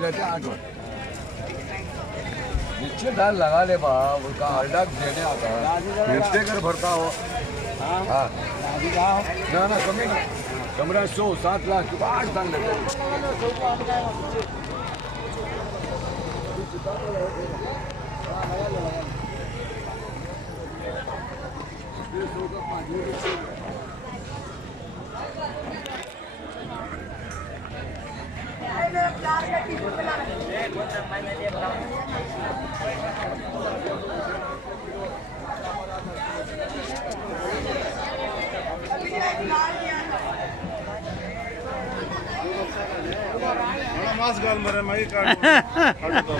किलोचे 8 वाट नीचे दाल लगा ले बाप उसका हल्डा देने आता बेचते कर भरता हो हाँ ना ना कमी ना 1500 7 लाख 8 दाल लेते मास्क घाल मरे मागे काढतो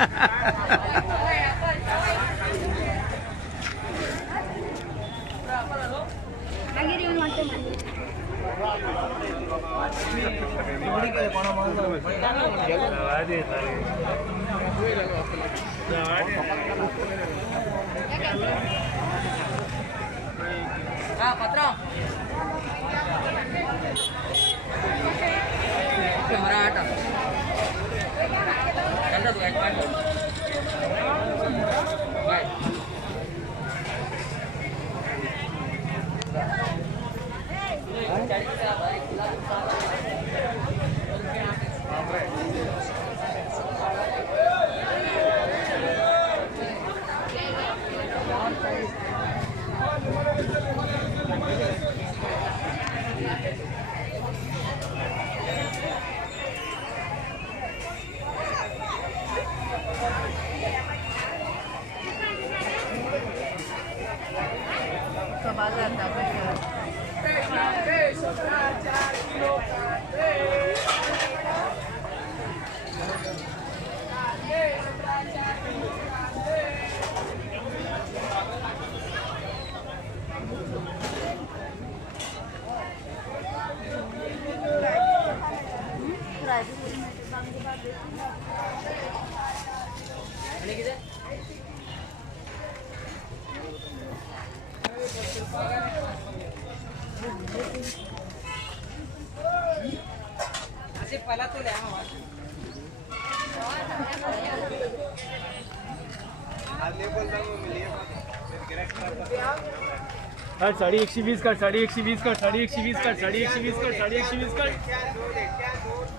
साड़ी 120 कर, साड़ी 120 कर, साड़ी 120 कर, साड़ी 120 कर, साड़ी 120 कर।